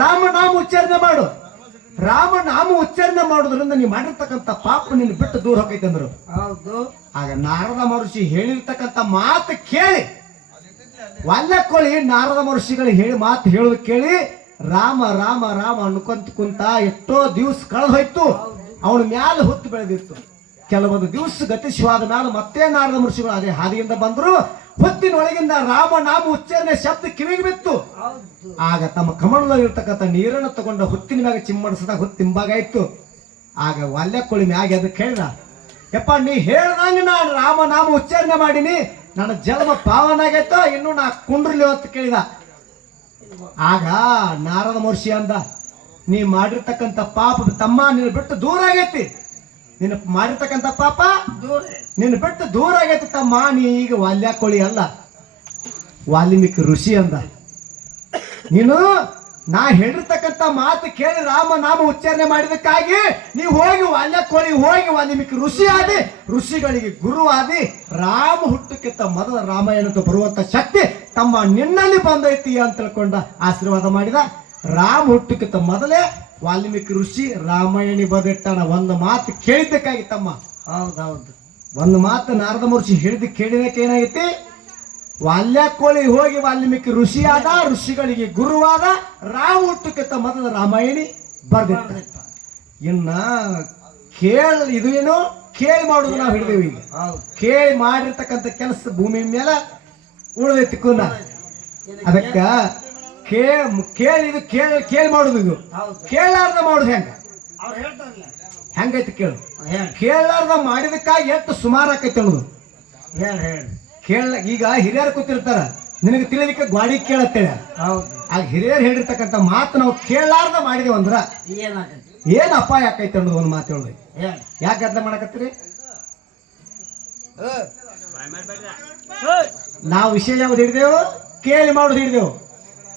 ರಾಮ ನಾಮ ಉಚ್ಚಾರಣೆ ಮಾಡು. ರಾಮ ನಾಮ ಉಚ್ಚಾರಣೆ ಮಾಡೋದ್ರಿಂದ ನೀವು ಮಾಡಿರ್ತಕ್ಕಂಥ ಪಾಪ ನಿನ್ನ ಬಿಟ್ಟು ದೂರ ಹೋಗೈತಂದ್ರು ಹೌದು. ಆಗ ನಾರದ ಮಹರ್ಷಿ ಹೇಳಿರ್ತಕ್ಕಂಥ ಮಾತು ಕೇಳಿ. ವಲ್ಲಕ್ಕೊಳ್ಳಿ ನಾರದ ಮಹರ್ಷಿಗಳು ಹೇಳಿ ಮಾತು ಹೇಳೋದು ಕೇಳಿ ರಾಮ ರಾಮ ರಾಮ ಅನ್ಕೊಂತ ಕುಂತ ಎಷ್ಟೋ ದಿವ್ಸ ಕಳೆದು ಹೋಯ್ತು. ಅವನ ಮ್ಯಾಲ ಹೊತ್ತು ಬೆಳೆದಿತ್ತು. ಕೆಲವೊಂದು ದಿವಸ ಗತಿಸುವಾದ ಮ್ಯಾಲ ಮತ್ತೆ ನಾರದ ಮಹರ್ಷಿಗಳು ಅದೇ ಹಾದಿಯಿಂದ ಬಂದ್ರು. ಹೊತ್ತಿನ ರಾಮನಾಮ ರಾಮ ನಾಮ ಉಚ್ಚಾರಣೆ ಶಬ್ದ ಕಿವಿಗೆ ಬಿತ್ತು. ಆಗ ತಮ್ಮ ಕಮಲದಲ್ಲಿ ಇರ್ತಕ್ಕಂಥ ನೀರನ್ನು ತಗೊಂಡ ಹೊತ್ತಿನ ಮ್ಯಾಗ ಚಿಮ್ಮಡಿಸಿದಾಗ ಹೊತ್ತಿಂಬಾಗ ಇತ್ತು. ಆಗ ವಲ್ಯಕ್ಕೊಳಿ ಮ್ಯಾಗ ಅದು ಕೇಳಿದ ಯಪ್ಪ ನೀ ಹೇಳ್ದಂಗೆ ನಾನು ರಾಮನಾಮ ಉಚ್ಚಾರಣೆ ಮಾಡೀನಿ. ನನ್ನ ಜನ್ಮ ಪಾವನಾಗೈತೋ ಇನ್ನು ನಾ ಕುಂಡ್ರಲಿ ಅಂತ ಕೇಳಿದ. ಆಗ ನಾರದ ಮಹರ್ಷಿ ಅಂದ ನೀ ಮಾಡಿರ್ತಕ್ಕಂಥ ಪಾಪ ತಮ್ಮ ನೀನು ಬಿಟ್ಟು ದೂರ ಆಗೈತಿ. ನಿನ್ನ ಮಾಡಿರ್ತಕ್ಕಂಥ ಪಾಪ ದೂರ ನಿನ್ನ ಬಿಟ್ಟು ದೂರ ಆಗೈತಿ ತಮ್ಮ. ನೀ ಈಗ ವಾಲ್ಯಾಕೊಳ್ಳಿ ಅಲ್ಲ. ವಾಲ್ಮೀಕಿ ಋಷಿ ಅಂದ. ನೀನು ನಾ ಹೇಳಿರ್ತಕ್ಕಂಥ ಮಾತು ಕೇಳಿ ರಾಮ ನಾಮ ಉಚ್ಚಾರಣೆ ಮಾಡಿದಕ್ಕಾಗಿ ನೀವು ಹೋಗಿ ವಾಲ್ಯಕೋಳಿ ಹೋಗಿ ವಾಲ್ಮೀಕಿ ಋಷಿ ಆದಿ ಋಷಿಗಳಿಗೆ ಗುರು ಆದಿ ರಾಮ ಹುಟ್ಟಕ್ಕಿಂತ ಮೊದಲ ರಾಮಾಯಣಕ್ಕೆ ಬರುವಂತ ಶಕ್ತಿ ತಮ್ಮ ನಿನ್ನಲ್ಲಿ ಬಂದೈತಿ ಅಂತ ತಿಳ್ಕೊಂಡ ಆಶೀರ್ವಾದ ಮಾಡಿದ. ರಾಮ ಹುಟ್ಟಕ್ಕಿಂತ ಮೊದಲೇ ವಾಲ್ಮೀಕಿ ಋಷಿ ರಾಮಾಯಣಿ ಬದಿಟ್ಟಾನ ಒಂದು ಮಾತು ಕೇಳಿದ್ದಕ್ಕಾಗಿ ತಮ್ಮ. ಹೌದು ಹೌದು ಒಂದು ಮಾತು ನಾರದ ಮಹರ್ಷಿ ಹೇಳಿದ ಕೇಳಿದಕ್ಕೆ ಏನಾಗೈತಿ? ವಾಲ್ಯಕೋಳಿ ಹೋಗಿ ವಾಲ್ಮೀಕಿ ಋಷಿಯಾದ ಋಷಿಗಳಿಗೆ ಗುರುವಾದ ರಾಮ ಹುಟ್ಟಕ್ಕಿಂತ ತಮ್ಮದ ರಾಮಾಯಣಿ ಬರ್ದಿಟ್ಟ. ಇನ್ನ ಕೇಳ ಇದು ಏನು? ಕೇಳಿ ಮಾಡೋದು ನಾವು ಹಿಡಿದೇವಿ ಈಗ. ಹೌದು. ಕೇಳಿ ಮಾಡಿರ್ತಕ್ಕಂಥ ಕೆಲಸ ಭೂಮಿ ಮೇಲೆ ಉಳಿದೈತಿ ಕುನ. ಅದಕ್ಕ ಕೇ ಕೇಳಿ ಇದು ಕೇಳಿ ಕೇಳಿ ಮಾಡುದು ಇದು. ಹೌದು. ಕೇಳಾರ್ದ ಮಾಡುದು ಹೆಂಗ? ಅವ್ರು ಹೇಳ್ತಾರಲ್ಲ. ಹೆಂಗೈತಿ ಕೇಳು. ಕೇಳಾರ್ದ ಮಾಡಿದಕ್ಕಾಗಿ ಎಷ್ಟು ಸುಮಾರು ಆಕೈತಿ ಅನ್ನೋದು ಹೇಳಿ ಹೇಳಿ. ಕೇಳ ಈಗ ಹಿರಿಯರು ಕೂತಿರ್ತಾರ. ನಿನಗೆ ತಿಳಿಲಿಕ್ಕೆ ಗ್ವಾಡಿ ಕೇಳತ್ತೇಳ ಹೌದು. ಆಗ ಹಿರಿಯರು ಹೇಳಿರ್ತಕ್ಕಂಥ ಮಾತು ನಾವು ಕೇಳಾರ್ದ ಮಾಡಿದೇವು ಅಂದ್ರ ಏನಾಗತ್ತೆ? ಏನ್ ಅಪಾಯ ಆಕೈತಿ ಅನ್ನೋದು ಒಂದು ಮಾತು ಹೇಳಿ. ಯಾಕೆ ಅರ್ಥ ಮಾಡಕತ್ತೀರಿ? ನಾವು ವಿಷಯ ಯಾವ್ದು ಹಿಡಿದೆವು? ಕೇಳಿ ಮಾಡೋದು ಹಿಡಿದೆವು.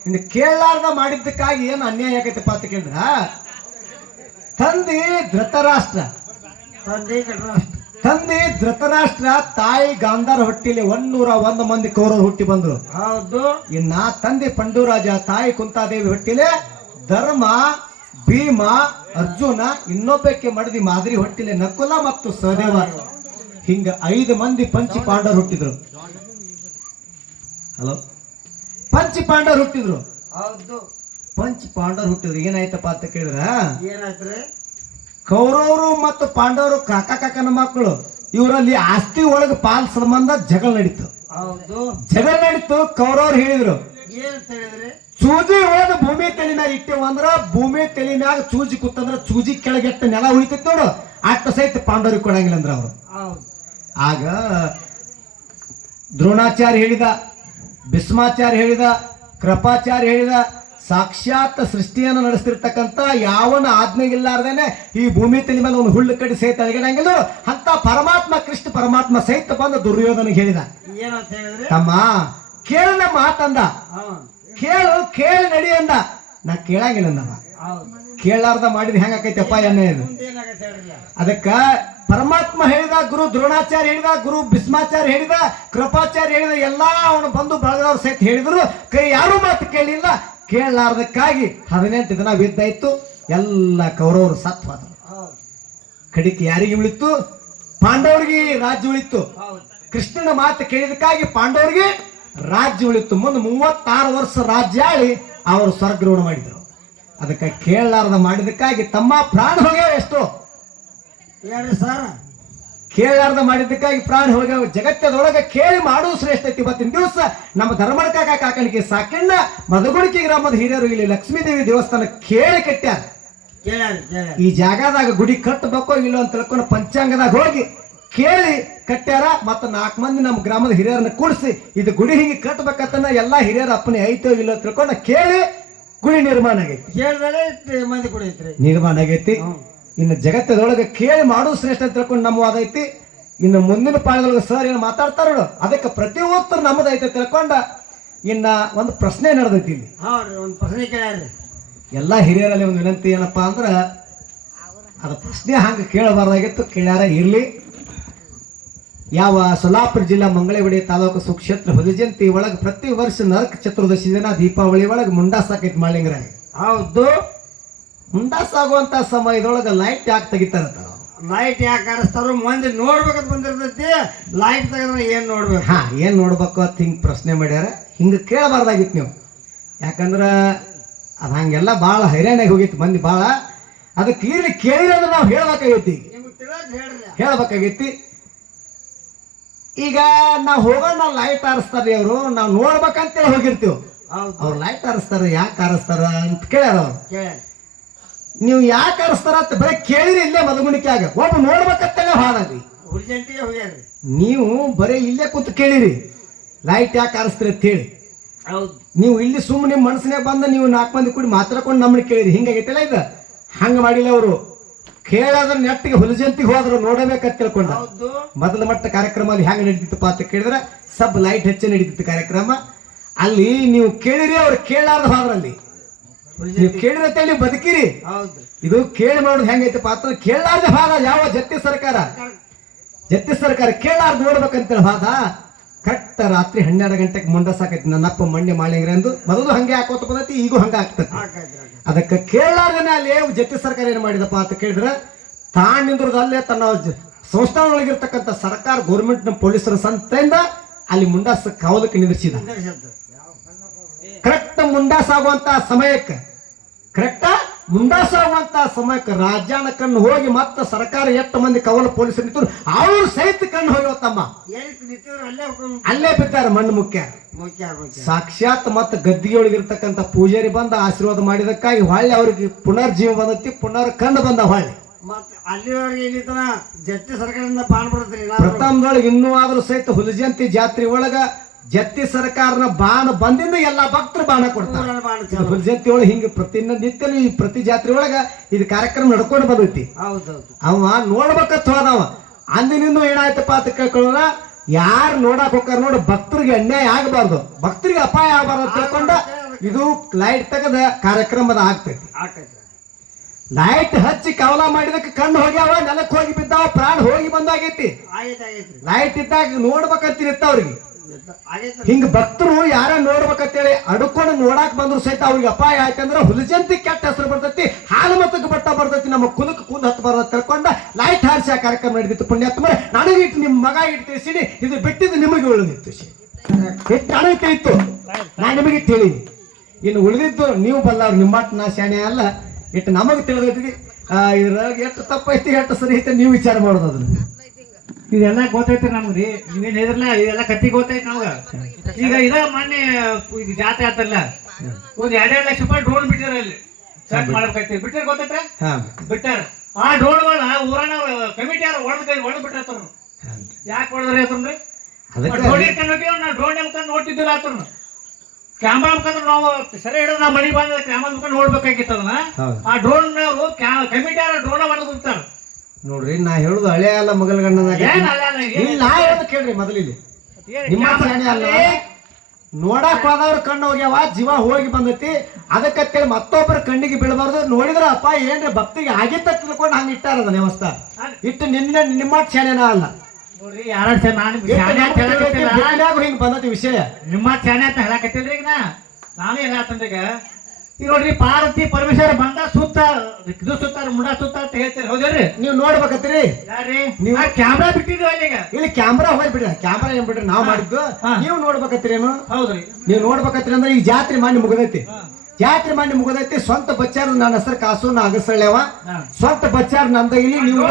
ಇನ್ನು ಕೇಳಾರ್ದ ಮಾಡಿದ್ದಕ್ಕಾಗಿ ಏನು ಅನ್ಯಾಯ ಆಗೈತಪ್ಪ ಅಂತ ಕೇಳಿದ್ರ? ತಂದೆ ಧೃತರಾಷ್ಟ್ರ. ತಂದೆ ತಂದೆ ಧೃತರಾಷ್ಟ್ರ ತಾಯಿ ಗಾಂಧಾರ ಹೊಟ್ಟಿಲಿ ಒಂದೂರ ಒಂದು ಮಂದಿ ಕೌರವರು ಹುಟ್ಟಿ ಬಂದ್ರು. ಹೌದು. ಇನ್ನ ತಂದೆ ಪಂಡುರಾಜ ತಾಯಿ ಕುಂತಾದೇವಿ ಹೊಟ್ಟಿಲೆ ಧರ್ಮ ಭೀಮ ಅರ್ಜುನ ಇನ್ನೊಬ್ಬಕ್ಕೆ ಮಡದಿ ಮಾದರಿ ಹೊಟ್ಟಿಲೆ ನಕುಲ ಮತ್ತು ಸಹದೇವ. ಹಿಂಗ ಐದು ಮಂದಿ ಪಂಚಿ ಪಾಂಡವರು ಹುಟ್ಟಿದ್ರು. ಹಲೋ? ಪಂಚಿ ಪಾಂಡವರು ಹುಟ್ಟಿದ್ರು. ಹೌದು. ಪಂಚ ಪಾಂಡವರು ಹುಟ್ಟಿದ್ರು. ಏನಾಯ್ತಪ್ಪ ಅಂತ ಕೇಳಿದ್ರ? ಏನಾಯ್ತ್ರಿ? ಕೌರವರು ಮತ್ತು ಪಾಂಡವರು ಕಾಕ ಕಾಕನ ಮಕ್ಕಳು ಇವರಲ್ಲಿ ಆಸ್ತಿ ಒಳಗೆ ಪಾಲ್ ಸಂಬಂಧ ಜಗಳ ನಡೀತು. ಹೌದು. ಜಗಳ ನಡೀತು ಕೌರವ್ರು ಹೇಳಿದ್ರು. ಸೂಜಿ ಒಳಗೆ ಭೂಮಿ ತಲೆ ಮ್ಯಾಗ ಇಟ್ಟೇವ ಅಂದ್ರ ಭೂಮಿ ತಲೆ ಮ್ಯಾಗ ಚೂಜಿ ಕೂತಂದ್ರ ಚೂಜಿ ಕೆಳಗೆಟ್ಟ ನೆಲ ಉಳಿತೈತಿ ನೋಡು. ಅಟ್ಟ ಸಹಿತ ಪಾಂಡವರಿಗೆ ಕೊಡಂಗಿಲ್ಲ ಅಂದ್ರ ಅವರು. ಆಗ ದ್ರೋಣಾಚಾರ್ಯ ಹೇಳಿದ ಭೀಷ್ಮಾಚಾರ್ಯ ಹೇಳಿದ ಕೃಪಾಚಾರ್ಯ ಹೇಳಿದ ಸಾಕ್ಷಾತ್ ಸೃಷ್ಟಿಯನ್ನು ನಡೆಸ್ತಿರ್ತಕ್ಕಂಥ ಯಾವನ ಆಜ್ಞೆಗಿಲ್ಲಾರ್ದೇನೆ ಈ ಭೂಮಿ ತಲೆ ಮೇಲೆ ಒಂದು ಹುಳ್ಳು ಕಡಿ ಸಹಿತ ಅಳಗಡಂಗಿಲ್ಲ ಅಂತ ಪರಮಾತ್ಮ ಕೃಷ್ಣ ಪರಮಾತ್ಮ ಸಹಿತ ಬಂದು ದುರ್ಯೋಧನಿಗೆ ಹೇಳಿದ. ಏನಂತ ಹೇಳಿದ್ರೆ? ತಮ್ಮ ಕೇಳನ ಮಾತಂದ. ಕೇಳು ಕೇಳು ಕೇಳಿ ನಡಿ ಅಂದ. ನಾ ಕೇಳಂಗಿಲ್ಲ ನಮ್ಮ ಕೇಳಾರ್ದ ಮಾಡಿದ್ ಹೆಂಗಾಕೈತಪ್ಪ ಎಣ್ಣೆ ಅದಕ್ಕ ಪರಮಾತ್ಮ ಹೇಳಿದ, ಗುರು ದ್ರೋಣಾಚಾರ್ಯ ಹೇಳಿದ, ಗುರು ಭೀಸ್ಮಾಚಾರ್ಯ ಹೇಳಿದ, ಕೃಪಾಚಾರ್ಯ ಹೇಳಿದ, ಎಲ್ಲ ಅವನು ಬಂದು ಬಳಗದವ್ರ ಸಹಿತ ಹೇಳಿದ್ರು. ಕೈ ಯಾರು ಮಾತು ಕೇಳಿಲ್ಲ ಕೇಳಲಾರ್ದಕ್ಕಾಗಿ ಹದಿನೆಂಟು ದಿನ ಬಿದ್ದ ಇತ್ತು ಎಲ್ಲ ಕೌರವರು ಸತ್ವಾದರು. ಹೌದು ಕಡಿಕೆ ಯಾರಿಗೆ ಉಳಿತು? ಪಾಂಡವರಿಗೆ ರಾಜ್ಯ ಉಳಿತು. ಕೃಷ್ಣನ ಮಾತು ಕೇಳಿದಕ್ಕಾಗಿ ಪಾಂಡವರಿಗೆ ರಾಜ್ಯ ಉಳಿತು. ಮುಂದೆ ಮೂವತ್ತಾರು ವರ್ಷ ರಾಜ್ಯ ಆಳಿ ಅವರು ಸ್ವರ್ಗ್ರಹಣ ಮಾಡಿದರು. ಅದಕ್ಕೆ ಕೇಳಲಾರ್ದ ಮಾಡಿದಕ್ಕಾಗಿ ತಮ್ಮ ಪ್ರಾಣ ಹೋಗ್ಯಾವ ಎಷ್ಟು. ಸರ್? ಕೇಳಲಾರ್ದ ಮಾಡಿದ್ದಕ್ಕಾಗಿ ಪ್ರಾಣ ಹೋಗ್ಯಾವ ಜಗತ್ತದೊಳಗೆ ಕೇಳಿ ಮಾಡುವ ಶ್ರೇಷ್ಠ ಐತಿ ಇವತ್ತಿನ ದಿವಸ. ನಮ್ಮ ಧರ್ಮಡ ಕಾಕ ಕಾಕಣಿಕೆ ಸಾಕಣ್ಣ ಮದಗುಡಿಕೆ ಗ್ರಾಮದ ಹಿರಿಯರು ಇಲ್ಲಿ ಲಕ್ಷ್ಮೀದೇವಿ ದೇವಸ್ಥಾನ ಕೇಳಿ ಕಟ್ಟ್ಯಾರ. ಈ ಜಾಗದಾಗ ಗುಡಿ ಕಟ್ಟಬೇಕೋ ಇಲ್ಲೋ ಅಂತ ತಿಳ್ಕೊಂಡು ಪಂಚಾಂಗದಾಗ ಹೋಗಿ ಕೇಳಿ ಕಟ್ಟ್ಯಾರ ಮತ್ತು ನಾಲ್ಕು ಮಂದಿ ನಮ್ಮ ಗ್ರಾಮದ ಹಿರಿಯರನ್ನ ಕೂಡಿಸಿ ಇದು ಗುಡಿ ಹಿಂಗೆ ಕಟ್ಟಬೇಕಂತ ಎಲ್ಲ ಹಿರಿಯರ ಅಪ್ಪನೇ ಐತೋ ಇಲ್ಲೋ ಅಂತ ತಿಳ್ಕೊಂಡು ಕೇಳಿ ಗುಡಿ ನಿರ್ಮಾಣ ಆಗೈತಿ. ಮಂದಿ ಕುಡಿಯತ್ರಿ ನಿರ್ಮಾಣ ಆಗೈತಿ. ಇನ್ನು ಜಗತ್ತದೊಳಗೆ ಕೇಳಿ ಮಾಡೋದು ಶ್ರೇಷ್ಠ ಅಂತ ತಿಳ್ಕೊಂಡು ನಮ್ಮ ವಾದ ಐತಿ. ಇನ್ನು ಮುಂದಿನ ಪಾಳದೊಳಗೆ ಸರ್ ಏನು ಮಾತಾಡ್ತಾರೋ ಅದಕ್ಕೆ ಪ್ರತಿ ಉತ್ತರ ನಮ್ಮದೈತೆ ತಿಳ್ಕೊಂಡ. ಇನ್ನ ಒಂದು ಪ್ರಶ್ನೆ ನಡೆದೈತಿ ಇಲ್ಲಿ. ಒಂದು ಪ್ರಶ್ನೆ ಕೇಳ್ರಿ ಎಲ್ಲ ಹಿರಿಯರಲ್ಲಿ ಒಂದು ವಿನಂತಿ ಏನಪ್ಪಾ ಅಂದ್ರೆ ಅದು ಪ್ರಶ್ನೆ ಹಂಗೆ ಕೇಳಬಾರ್ದಾಗಿತ್ತು ಕೇಳ್ಯಾರ ಇರ್ಲಿ. ಯಾವ ಸೊಲ್ಲಾಪುರ ಜಿಲ್ಲಾ ಮಂಗಳೇವಡಿ ತಾಲೂಕು ಸುಕ್ಷೇತ್ರ ಹುಲಿಜಂತಿ ಒಳಗೆ ಪ್ರತಿ ವರ್ಷ ನರಕ ಚತುರ್ದಶಿ ದಿನ ದೀಪಾವಳಿ ಒಳಗೆ ಮುಂಡಾಸಾಕೈತಿ ಆಕೈತಿ ಮಾಳಿಂಗರಾಗ ಹೌದು. ಮುಂಡಾಸ್ ಆಗುವಂತ ಸಮಯದೊಳಗೆ ಲೈಟ್ ಯಾಕೆ ತೆಗಿತಾರ ಲೈಟ್ ಯಾಕೆ ಕಾಣಿಸ್ತಾರೋ ಮಂದಿ ನೋಡ್ಬೇಕಂತ ಬಂದಿರ್ತೈತಿ. ಲೈಟ್ ತೆಗೆದ್ರೆ ಏನು ನೋಡ್ಬೇಕು? ಹಾ ಏನು ನೋಡ್ಬೇಕು ಅಂತ ಹಿಂಗೆ ಪ್ರಶ್ನೆ ಮಾಡ್ಯಾರ. ಹಿಂಗ ಕೇಳಬಾರ್ದಾಗಿತ್ತು ನೀವು. ಯಾಕಂದ್ರೆ ಅದು ಹಂಗೆಲ್ಲ ಭಾಳ ಹೈರಾಣಾಗಿ ಹೋಗಿತ್ತು ಮಂದಿ ಭಾಳ ಅದು ಇರ್ಲಿ ಕೇಳಿದ್ರೆ ನಾವು ಹೇಳ್ಬೇಕಾಗೈತಿ ಹೇಳ್ಬೇಕಾಗೈತಿ. ಈಗ ನಾವು ಹೋಗೋಣ ಲೈಟ್ ಆರಿಸ್ತಾರ್ರಿ ಅವರು. ನಾವು ನೋಡ್ಬೇಕಂತೇಳಿ ಹೋಗಿರ್ತೀವಿ. ಅವ್ರು ಲೈಟ್ ಆರಿಸ್ತಾರ ಯಾಕೆ ಆರಿಸ್ತಾರ ಅಂತ ಕೇಳ್ಯಾರ ಅವ್ರು. ನೀವು ಯಾಕೆ ಆರಿಸ್ತಾರ ಅಂತ ಬರೀ ಕೇಳಿರಿ ಇಲ್ಲೇ ಮದಗುಣಿಕೆ ಆಗ. ಒಬ್ಬ ಹುರ್ಜಂಟಿಗೆ ಹೋಗ್ಯಾರಿ ನೀವು ಬರೀ ಇಲ್ಲೇ ಕೂತು ಕೇಳಿರಿ. ಲೈಟ್ ಯಾಕೆ ಅರಸ್ತೀರಿ ಅಂತ ಹೇಳಿ. ಹೌದು. ನೀವು ಇಲ್ಲಿ ಸುಮ್ಮನೆ ನಿಮ್ಮ ಮನಸ್ಸಿನಾಗ ಬಂದ ನೀವು ನಾಲ್ಕು ಮಂದಿ ಕೂಡಿ ಮಾತಾಡ್ಕೊಂಡು ನಮ್ಮನ್ನ ಕೇಳಿರಿ. ಹಿಂಗಾಗೈತಲ್ಲ ಇದು? ಹಂಗ ಮಾಡಿಲ್ಲ ಅವರು. ಕೇಳಾದ್ರ ನೆಟ್ಟಿಗೆ ಹುಲಜಂತಿಗೆ ಹೋದ್ರು ನೋಡಬೇಕಂತ ತಿಳ್ಕೊಂಡ. ಮೊದಲ ಮಟ್ಟ ಕಾರ್ಯಕ್ರಮ ಅಲ್ಲಿ ಹೆಂಗ ನಡೀತಿತ್ತಪ್ಪ ಅಂತ ಕೇಳಿದ್ರೆ ಸಬ್ ಲೈಟ್ ಹೆಚ್ಚು ನಡೀತಿತ್ತು ಕಾರ್ಯಕ್ರಮ. ಅಲ್ಲಿ ನೀವು ಕೇಳಿರಿ ಅವ್ರು ಕೇಳಾರ್ದ ಹೋದ್ರಲ್ಲಿ. ನೀವು ಕೇಳಿರತ್ತೆ ನೀವು ಬದುಕಿರಿ. ಹೌದು. ಇದು ಕೇಳಿ ಮಾಡೋದು ಹೆಂಗೈತೆ ಪಾತ್ರ? ಕೇಳಲಾರ್ದ ಭಾಗ ಯಾವ ಜತ್ತಿ ಸರ್ಕಾರ? ಜತ್ತಿ ಸರ್ಕಾರ ಕೇಳಲಾರ್ದು ನೋಡ್ಬೇಕಂತೇಳಿ ಭಾಗ. ಕರೆಕ್ಟ್ ರಾತ್ರಿ ಹನ್ನೆರಡು ಗಂಟೆಗೆ ಮುಂಡ ಸಾಕೈತಿ ನನ್ನಪ್ಪ ಮಣ್ಣೆ ಮಾಡಿಂಗ್ರೆ ಅಂದು ಮೊದಲು ಹಂಗೆ ಹಾಕೋತ ಬಂದೈತಿ ಈಗೂ ಹಂಗ ಆಗ್ತೈತಿ. ಹಾಕಾಯ್ತ್ರಿ ಅದಕ್ಕೆ ಕೇಳಲಾರ್ದನೆ ಅಲ್ಲಿ ಜತ್ತಿ ಸರ್ಕಾರ ಏನು ಮಾಡಿದಪ್ಪ ಅಂತ ಕೇಳಿದ್ರೆ ತಾಣಿಂದ್ರದಲ್ಲೇ ತನ್ನ ಸಂಸ್ಥಾನದೊಳಗಿರ್ತಕ್ಕಂಥ ಸರ್ಕಾರ ಗೌರ್ಮೆಂಟ್ ಪೊಲೀಸರ ಸಂತೆಯಿಂದ ಅಲ್ಲಿ ಮುಂಡಾಸ ಕಾವಲಕ್ಕೆ ನಿಲ್ಲಿಸಿದ. ಕರೆಕ್ಟ್ ಮುಂಡಾಸ ಆಗುವಂತ ಸಮಯಕ್ಕೆ ಕರೆಕ್ಟ್? ಮುಂಡಾಸಾಗುವಂತ ಸಮಯಕ್ಕೆ ರಾಜ್ಯಾನ ಕಣ್ಣು ಹೋಗಿ ಮತ್ತೆ ಸರ್ಕಾರ ಎಷ್ಟು ಮಂದಿ ಕವಲ ಪೊಲೀಸರು ನಿಂತರು. ಅವ್ರು ಸಹಿತ ಕಣ್ಣು ಹೋಗ್ತಮ್ಮ ಅಲ್ಲೇ ಬಿದ್ದಾರೆ ಮಣ್ಣು ಮುಖ್ಯ ಸಾಕ್ಷಾತ್ ಮತ್ತೆ ಗದ್ದಿಗೆ ಒಳಗಿರ್ತಕ್ಕಂಥ ಪೂಜಾರಿ ಬಂದ ಆಶೀರ್ವಾದ ಮಾಡಿದಕ್ಕಾಗಿ ಹೊಳ್ಳಿ ಅವ್ರಿಗೆ ಪುನರ್ಜೀವ ಬಂದತಿ ಪುನರ್ ಕಣ್ಣು ಬಂದ ಹೊಳ್ಳಿ. ಪ್ರಥಮದೊಳಗೆ ಇನ್ನೂ ಆದ್ರೂ ಸಹಿತ ಹುಲಜಂತಿ ಜಾತ್ರೆ ಒಳಗ ಜತ್ತಿ ಸರ್ಕಾರನ ಬಾಣ ಬಂದಿಂದ ಎಲ್ಲಾ ಭಕ್ತರು ಬಾಣ ಕೊಡ್ತಾರೆ. ಹುಲಜಂತಿ ಒಳಗೆ ಹಿಂಗ ಪ್ರತಿ ನಿತ್ಯನು ಈ ಪ್ರತಿ ಜಾತ್ರೆ ಒಳಗ ಇದು ಕಾರ್ಯಕ್ರಮ ನಡ್ಕೊಂಡು ಬಂದೈತಿ ಹೌದೌದು. ಅವ ನೋಡ್ಬೇಕಂತ ಹೋದವ ಅಂದಿನಿಂದ ಏನಾಯ್ತಪ್ಪ ಅಂತ ಕೇಳ್ಕೊಳ್ಳೋಣ. ಯಾರು ನೋಡಕ್ ಹೋಗ್ತಾರ ನೋಡಿ ಭಕ್ತರಿಗೆ ಅನ್ಯಾಯ ಆಗಬಾರ್ದು. ಭಕ್ತರಿಗೆ ಅಪಾಯ ಆಗಬಾರ್ದು ಅಂತ ತಿಳ್ಕೊಂಡ ಇದು ಲೈಟ್ ತೆಗೆದ ಕಾರ್ಯಕ್ರಮದ ಆಗ್ತೈತಿ. ಲೈಟ್ ಹಚ್ಚಿ ಕವಲ ಮಾಡಿದಕ್ಕೆ ಕಣ್ಣು ಹೋಗ್ಯಾವ ನೆಲಕ್ಕೆ ಹೋಗಿ ಬಿದ್ದಾವ ಪ್ರಾಣ ಹೋಗಿ ಬಂದಾಗೈತಿ. ಲೈಟ್ ಇದ್ದಾಗ ನೋಡ್ಬೇಕಂತ ಇರ್ತ ಅವ್ರಿಗೆ. ಹಿಂಗ ಭಕ್ತರು ಯಾರ ನೋಡ್ಬೇಕಂತೇಳಿ ಅಡ್ಕೊಂಡು ನೋಡಾಕ್ ಬಂದ್ರು ಸಹಿತ ಅವ್ರಿಗೆ ಅಪಾಯ ಆಯ್ತಂದ್ರೆ ಹುಲಜಂತಿ ಕೆಟ್ಟ ಹೆಸರು ಬರ್ತೈತಿ, ಹಾಲು ಮತಕ್ಕೆ ಬಟ್ಟ ಬರ್ತೈತಿ, ನಮ್ಮ ಕುಲಕ್ಕೆ ಕುಂದ ಹತ್ತು ಬರೋದ್ ತಿಳ್ಕೊಂಡ ಲೈಟ್ ಹಾರಿಸಿ ಆ ಕಾರ್ಯಕ್ರಮ ನಡೆದಿತ್ತು ಪುಣ್ಯಾತ್ಮರೆ. ನನಗೆ ಇಟ್ಟು ನಿಮ್ಮ ಮಗ ಇಟ್ಟು ತಿಳಿಸಿ ಇದು ಬಿಟ್ಟಿದ್ದು ನಿಮಗೆ ಉಳಿದಿತ್ತು ಹೆಚ್ಚು ನನಗೆ ಇತ್ತು ನಾ ನಿಮಗೆ ತಿಳಿನಿ. ಇನ್ನು ಉಳಿದಿದ್ದು ನೀವು ಬಲ್ಲವ್ರು ನಿಮ್ಮ ಮಟ್ಟ ನಾ ಶಾಣೆ ಅಲ್ಲ. ಇಟ್ಟು ನಮಗೆ ತಿಳಿದೈತಿ. ಇದ್ರಾಗ ಎಷ್ಟು ತಪ್ಪೈತಿ, ಎಷ್ಟು ಸರಿ ಐತೆ, ನೀವು ವಿಚಾರ ಮಾಡೋದು ಅದನ್ನ. ಇದೆಲ್ಲ ಗೊತ್ತೈತ್ರಿ ನಮ್ಗ್ರಿ ನೀವೇನ್ ಹೇಳಿದ್ರಲ್ಲ ಇದೆಲ್ಲ ಕತ್ತಿ ಗೊತ್ತೈತಿ ನಮ್ಗ. ಈಗ ಇದ ಮೊನ್ನೆ ಜಾತ್ರೆ ಆತಲ್ಲ ಒಂದ್ ಎರಡೆರಡು ಲಕ್ಷ ರೂಪಾಯಿ ಡ್ರೋನ್ ಬಿಟ್ಟಿರ ಅಲ್ಲಿ. ಚೆಕ್ ಮಾಡ್ಬೇಕೈತಿ ಬಿಟ್ಟಿರ ಗೊತ್ತೈತ್ರ ಬಿಟ್ಟಾರ. ಆ ಡ್ರೋನ್ಗಳ ಊರನ ಕಮಿಟಿ ಯಾರು ಹೊಡೆದ್ ಕೈ ಹೊಡೆದ್ ಬಿಟ್ಟಿರ್ತಾರ ಯಾಕೆ ಹೊಡೆದ್ರಿ ಆತನ್ರಿ ಡ್ರೋನ್ ಇಟ್ಕೊಂಡು ನಾವು ಡ್ರೋನ್ ಮುಖಾಂತರ ನೋಡ್ತಿದ್ದಿಲ್ಲ ಆತನ ಕ್ಯಾಮ್ರಾ ಮುಖಾಂತರ ನಾವು ಸರಿ ಹಿಡಿದು ನಾವು ಮನೆ ಬಂದ ಕ್ಯಾಮ್ರಾ ಮುಖಾಂತರ ನೋಡ್ಬೇಕಾಗಿತ್ತದನ್ನ ಆ ಡ್ರೋನ್ ಕಮಿಟಿ ಯಾರು ಡ್ರೋನ್ ಹೊಡೆದು ಬಿಡ್ತಾರ ನೋಡ್ರಿ ನಾ ಹೇಳುದು ಹಳೆ ಅಲ್ಲ ಮಗಲ್ ಇಲ್ಲಿ ನಾ ಹೇಳೋದು ಕೇಳ್ರಿ ಮೊದಲಿಲ್ಲಿ. ನಿಮ್ಮ ಶಾಣೆ ಅಲ್ಲ ನೋಡಕ್ ಹೋದವ್ರ ಕಣ್ಣು ಹೋಗ್ಯಾವ ಜೀವ ಹೋಗಿ ಬಂದೈತಿ. ಅದಕ್ಕಂತೇಳಿ ಮತ್ತೊಬ್ಬರ ಕಣ್ಣಿಗೆ ಬೀಳಬಾರ್ದು. ನೋಡಿದ್ರ ಅಪ್ಪ ಏನ್ರಿ ಭಕ್ತಿಗೆ ಆಗಿತ್ತ ತಿಳ್ಕೊಂಡು ಹಂಗ ಇಟ್ಟಾರ ವ್ಯವಸ್ಥೆ ಇಟ್ಟು ನಿನ್ನ ನಿಮ್ಮ ಶಾಣೆನ ಅಲ್ಲ. ಹಿಂಗ್ ಬಂದತಿ ವಿಷಯ. ನಿಮ್ಮ ಕ್ಷಣ ಅಂತ ಹೇಳಕತ್ತಿಲ್ರಿ ಈಗ ನಾನು ಹೇಳತ್ತಂದ್ರೆ ಈಗ ನೋಡ್ರಿ ಪಾರ್ವತಿ ಪರಮೇಶ್ವರ ಬಂದ ಸುತ್ತ ಇದು ಸುತ್ತಾರ ಮುಡ ಸುತ್ತ ಅಂತ ಹೇಳ್ತೀರಿ. ಹೌದೇನ್ರಿ? ನೀವು ನೋಡ್ಬೇಕತ್ರಿ ಯಾರ್ರಿ? ನೀವು- ಕ್ಯಾಮ್ರಾ ಬಿಟ್ಟಿದ್ವಿ ಅಲ್ಲಿ ಈಗ. ಇಲ್ಲಿ ಕ್ಯಾಮ್ರಾ ಹೋಗಿ ಬಿಡ್ರಿ. ಕ್ಯಾಮ್ರಾ ಏನ್ ಬಿಡ್ರಿ? ನಾವ್ ಮಾಡಿದ್ದು. ನೀವು ನೋಡ್ಬೇಕತ್ರಿ ಏನು ಹೌದ್ರಿ. ನೀವು ನೋಡ್ಬೇಕತ್ರಿ ಅಂದ್ರೆ ಈಗ ಜಾತ್ರೆ ಮಾಡಿ ಮುಗದೈತಿ. ಜಾತ್ರೆ ಮಾಡಿ ಮುಗದೈತಿ. ಸ್ವಂತ ಬಚ್ಚಾರ ನನ್ನ ಹೆಸರು ಕಾಸು ನಾ ಅಗಸಳ್ಯವ ಸ್ವಂತ ಬಚ್ಚಾರ ನಂದ. ಇಲ್ಲಿ ನೀವು